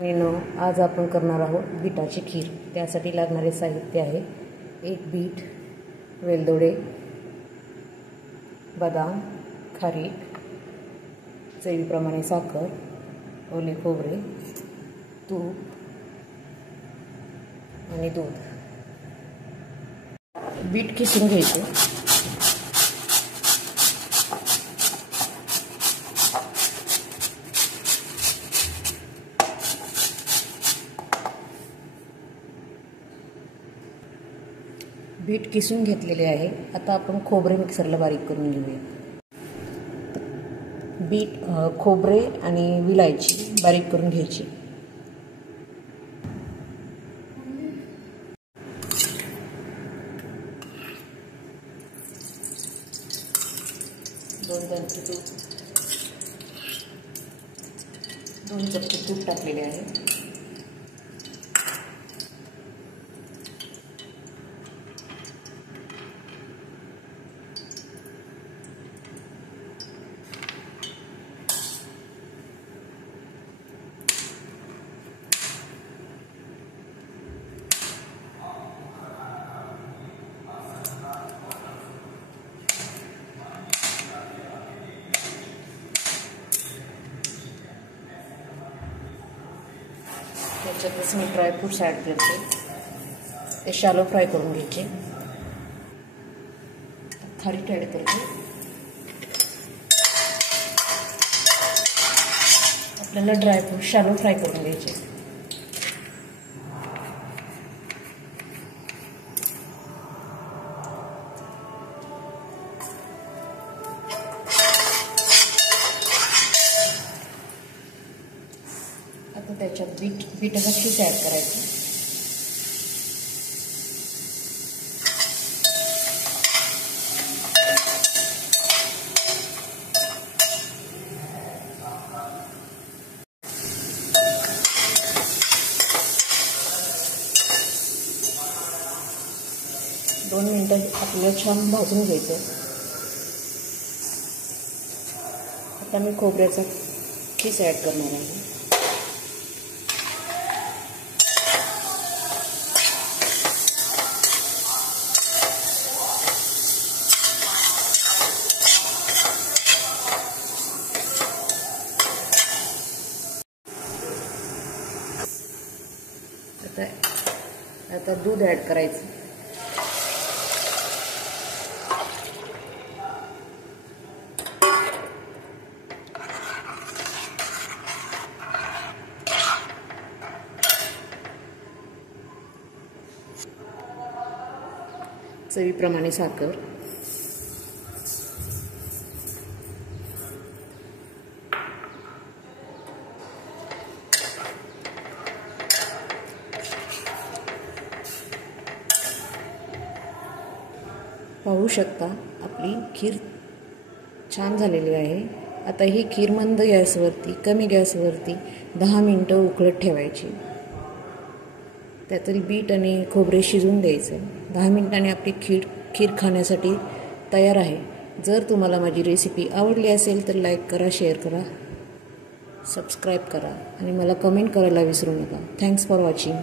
आज आपण करणार आहोत बीटाची खीर। त्यासाठी लागणारे साहित्य आहे 1 बीट, वेलदोडे, बदाम, खारीक, चवीप्रमाणे साखर, ओले खोबरे, तूप आणि दूध। बीट किसून घ्यायचे। बीट किसून घेतलेले आहे। आता आपण खोबरे मिक्सरला बारीक करून घेऊया। बीट, खोबरे आणि विलायची बारीक करून घ्यायची। दोन चमचे तूप टाकलेले आहे। त्याच्यातच मी ड्रायफ्रूट्स ॲड करते। ते शॅलो फ्राय करून घ्यायचे। खारीक ॲड करते। आपल्याला ड्रायफ्रूट शॅलो फ्राय करून घ्यायचे। आता त्याच्यात बीटाचा खीस ॲड करायचा। दोन मिनिटं आपल्याला छान भाजून घ्यायचं। आता मी खोबऱ्याचा खीस ॲड करणार आहे। आता दूध ॲड करायचं। चवीप्रमाणे साखर, पाहू शकता आपली खीर छान झालेली आहे। आता ही खीर मंद गॅसवरती, कमी गॅसवरती 10 मिनिटं उकळत ठेवायची। त्यातील बीट आणि खोबरे शिजून द्यायचं। 10 मिनिटांनी आपली खीर खाण्यासाठी तयार आहे। जर तुम्हाला माझी रेसिपी आवडली असेल तर लाईक करा, शेअर करा, सबस्क्राईब करा आणि मला कमेंट करायला विसरू नका। Thanks for watching.